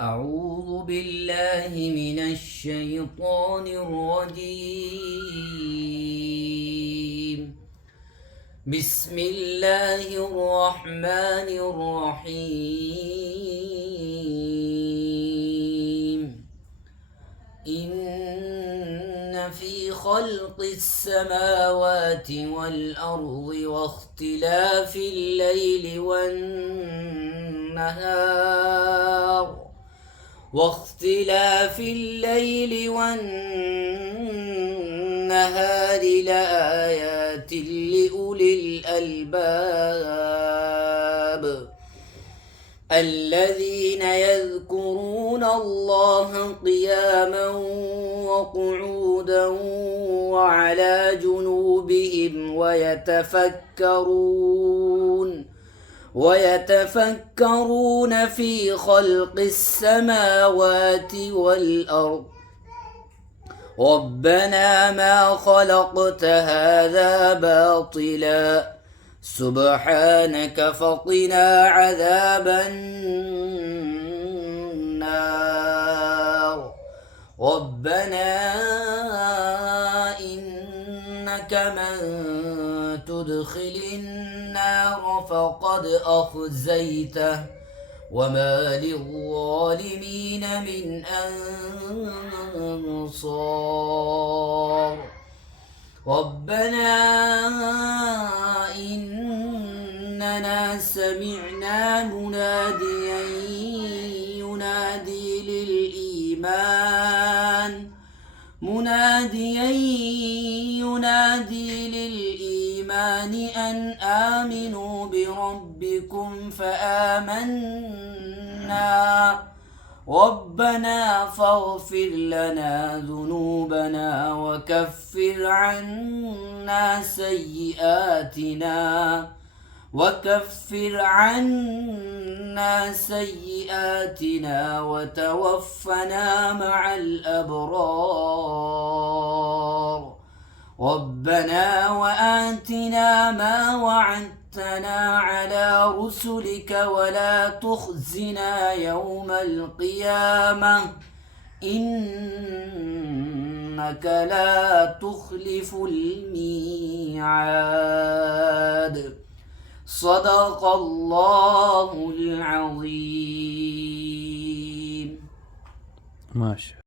أعوذ بالله من الشيطان الرجيم. بسم الله الرحمن الرحيم. إن في خلق السماوات والأرض واختلاف الليل والنهار لآيات لأولي الألباب الذين يذكرون الله قياما وقعودا وعلى جنوبهم ويتفكرون في خلق السماوات والأرض ربنا ما خلقت هذا باطلا سبحانك فقنا عذاب النار. ربنا إنك من تدخل النار فقد أخزيته وما للظالمين من أنصار. ربنا إننا سمعنا مناديا ينادي للإيمان أن آمنوا بربكم فآمنا. ربنا فاغفر لنا ذنوبنا وكفر عنا سيئاتنا وتوفنا مع الأبرار. ربنا وآتنا ما وعدتنا على رسلك ولا تخزنا يوم القيامة إنك لا تخلف الميعاد. صدق الله العظيم. ماشي.